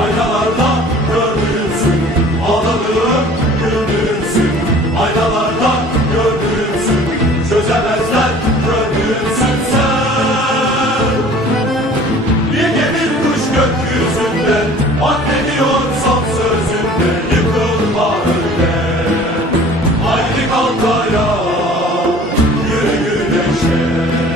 Aynalarda gördüğümsün Ağladığım güldüğümsün Aynalarda Amen.